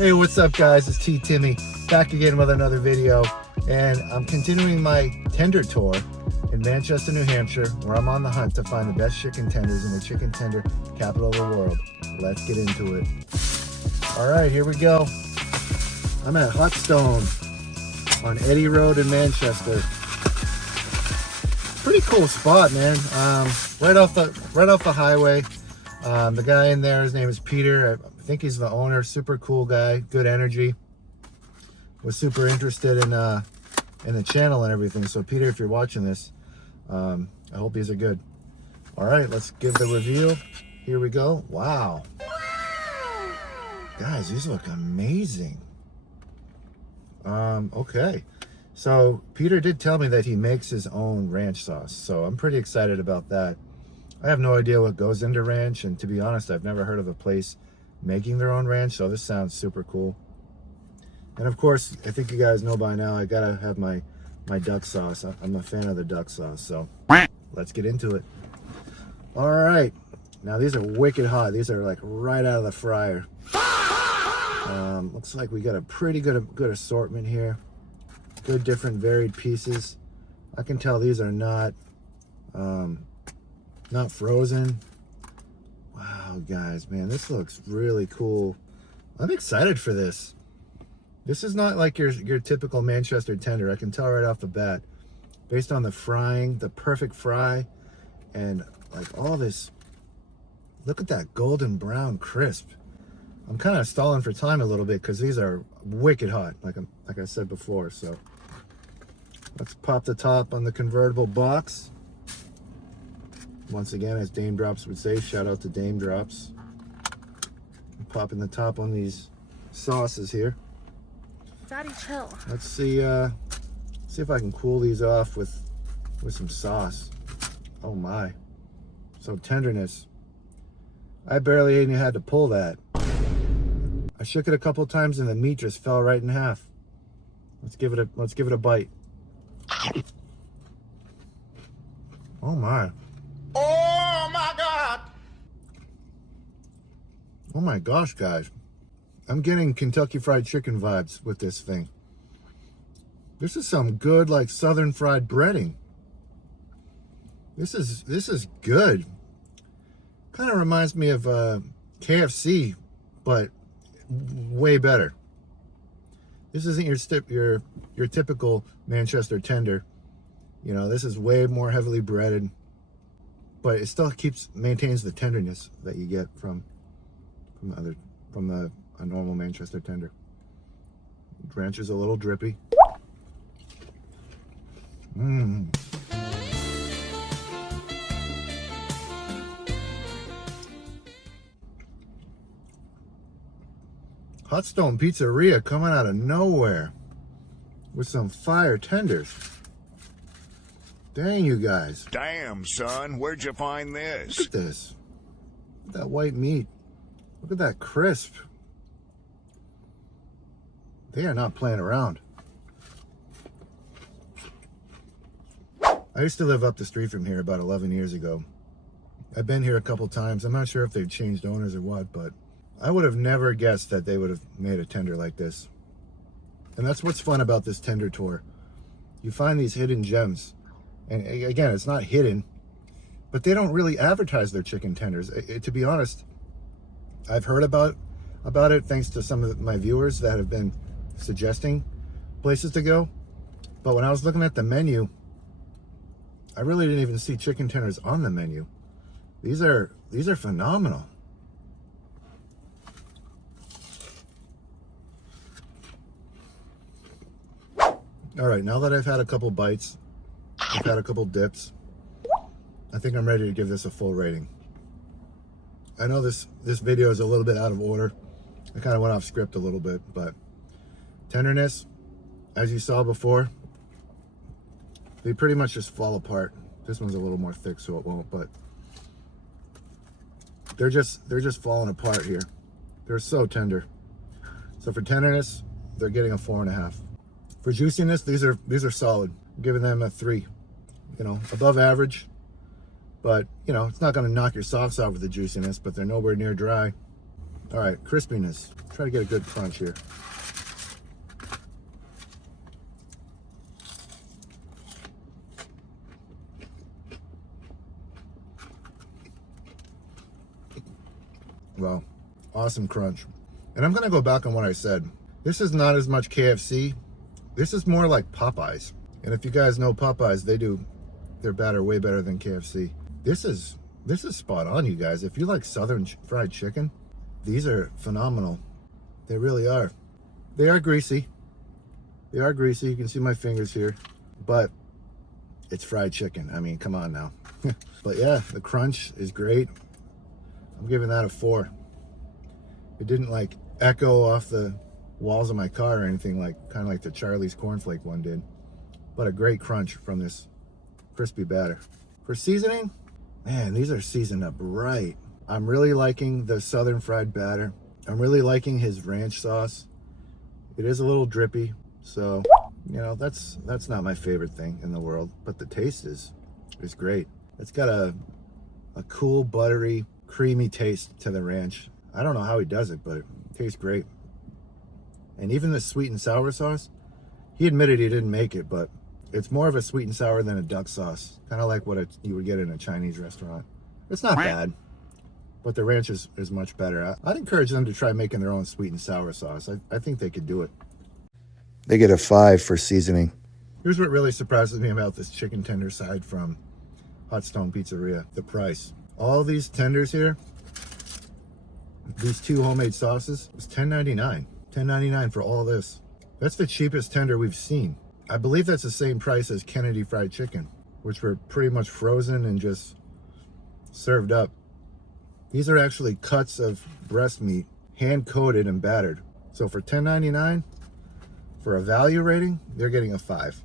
Hey, what's up guys? It's T Timmy back again with another video, and I'm continuing my tender tour in Manchester, New Hampshire, where I'm on the hunt to find the best chicken tenders in the chicken tender capital of the world. Let's get into it. All right, here we go. I'm at Hot Stone on Eddy Road in Manchester. Pretty cool spot, man. Right off the highway. The guy in there, his name is Peter. I think he's the owner. Super cool guy, good energy. Was super interested in the channel and everything. So Peter, if you're watching this, I hope these are good. All right, let's give the review. Here we go. Wow, guys, these look amazing. Okay, so Peter did tell me that he makes his own ranch sauce, so I'm pretty excited about that. I have no idea what goes into ranch, and to be honest, I've never heard of a place making their own ranch, so this sounds super cool. And of course, I think you guys know by now, I gotta have my duck sauce. I'm a fan of the duck sauce, so let's get into it. All right, now these are wicked hot. These are like right out of the fryer. Looks like we got a pretty good assortment here. Good different varied pieces. I can tell these are not frozen. Wow, guys, man, this looks really cool. I'm excited for this. This is not like your typical Manchester tender. I can tell right off the bat, based on the frying, the perfect fry, and like all this. Look at that golden brown crisp. I'm kind of stalling for time a little bit because these are wicked hot, like I said before. So let's pop the top on the convertible box. Once again, as Dame Drops would say, shout out to Dame Drops. I'm popping the top on these sauces here. Daddy, chill. Let's see if I can cool these off with some sauce. Oh my. So tenderness. I barely even had to pull that. I shook it a couple times and the meat just fell right in half. Let's give it a bite. Oh my. Oh my God. Oh my gosh, guys. I'm getting Kentucky Fried Chicken vibes with this thing. This is some good, like, southern fried breading. This is good. Kind of reminds me of KFC, but way better. This isn't your typical Manchester tender. You know, this is way more heavily breaded, but it still maintains the tenderness that you get from a normal Manchester tender. Ranch is a little drippy. Hot Stone Pizzeria coming out of nowhere with some fire tenders. Dang, you guys. Damn, son, where'd you find Look this? at this. Look at that white meat. Look at that crisp. They are not playing around. I used to live up the street from here about 11 years ago. I've been here a couple times. I'm not sure if they've changed owners or what, but I would have never guessed that they would have made a tender like this. And that's what's fun about this tender tour. You find these hidden gems. And again, it's not hidden, but they don't really advertise their chicken tenders. To be honest, I've heard about it thanks to some of my viewers that have been suggesting places to go. But when I was looking at the menu, I really didn't even see chicken tenders on the menu. These are phenomenal. All right, now that I've had a couple bites, I've had a couple dips, I think I'm ready to give this a full rating. I know this video is a little bit out of order. I kind of went off script a little bit, but tenderness, as you saw before, they pretty much just fall apart. This one's a little more thick, so it won't, but they're just falling apart here. They're so tender. So for tenderness, they're getting a 4.5. For juiciness, these are solid. I'm giving them a 3. You know, above average, but you know, it's not going to knock your socks off with the juiciness, but they're nowhere near dry. All right, crispiness. Try to get a good crunch here. Well, awesome crunch. And I'm gonna go back on what I said. This is not as much KFC. This is more like Popeyes. And if you guys know Popeyes, they do their batter way better than KFC. This is spot on, you guys. If you like Southern fried chicken, these are phenomenal. They really are. They are greasy. They are greasy. You can see my fingers here, but it's fried chicken. I mean, come on now. But yeah, the crunch is great. I'm giving that a 4. It didn't like echo off the walls of my car or anything, like kind of like the Charlie's cornflake one did, but a great crunch from this crispy batter. For seasoning, man, these are seasoned up right. I'm really liking the Southern fried batter. I'm really liking his ranch sauce. It is a little drippy, so you know that's not my favorite thing in the world, but the taste is great. It's got a cool, buttery, creamy taste to the ranch. I don't know how he does it, but it tastes great. And even the sweet and sour sauce, he admitted he didn't make it, but it's more of a sweet and sour than a duck sauce. Kind of like what you would get in a Chinese restaurant. It's not bad, but the ranch is much better. I'd encourage them to try making their own sweet and sour sauce. I think they could do it. They get a 5 for seasoning. Here's what really surprises me about this chicken tender side from Hot Stone Pizzeria. The price. All these tenders here, these 2 homemade sauces, was $10.99. $10.99 for all this. That's the cheapest tender we've seen. I believe that's the same price as Kennedy fried chicken, which were pretty much frozen and just served up. These are actually cuts of breast meat, hand-coated and battered. So for $10.99, for a value rating, they're getting a 5.